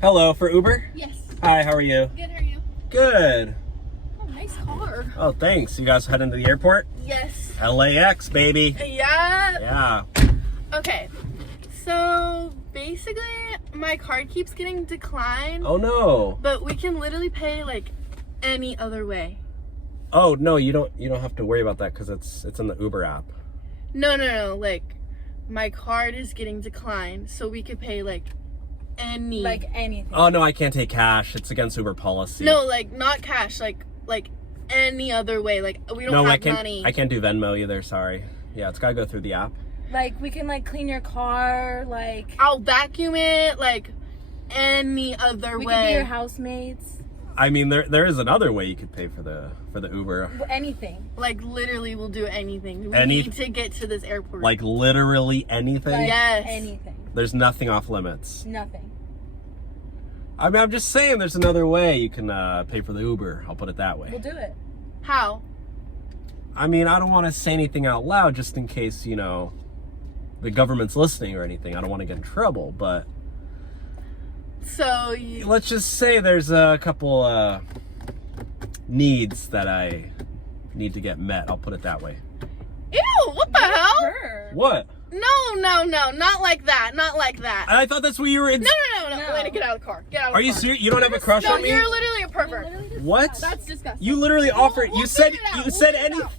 Hello, for Uber? Yes. Hi, how are you? Good, how are you? Good. Oh, nice car. Oh, thanks. You guys heading to the airport? Yes. LAX, baby. Yeah. Yeah. Okay. So, basically, my card keeps getting declined. Oh, no. But we can literally pay, like, any other way. Oh, no, you don't have to worry about that because it's in the Uber app. No. Like, my card is getting declined, so we could pay, like anything. Oh, no, I can't take cash. It's against Uber policy. No, like, not cash. Like any other way. Like, we don't have money. I can't do Venmo either, sorry. Yeah, it's got to go through the app. Like, we can, like, clean your car, like... I'll vacuum it, like, any other way. We can be your housemates. I mean, there is another way you could pay for the Uber. Anything. Like, literally, we'll do anything. We need to get to this airport. Like, literally anything? Like, yes. anything. There's nothing off limits. Nothing. I mean, I'm just saying there's another way you can pay for the Uber. I'll put it that way. We'll do it. How? I mean, I don't want to say anything out loud just in case, you know, the government's listening or anything. I don't want to get in trouble, but... So, let's just say there's a couple needs that I need to get met. I'll put it that way. Ew, what the hell? Her. What? No, not like that. Not like that. I thought that's what you were in. No. Elena, get out of the car. Get out of the car. Are you serious? You don't have a crush No, on me? you're literally a pervert. What? That's disgusting. You literally offered. We'll You said figure it out. you We'll said figure it any. out.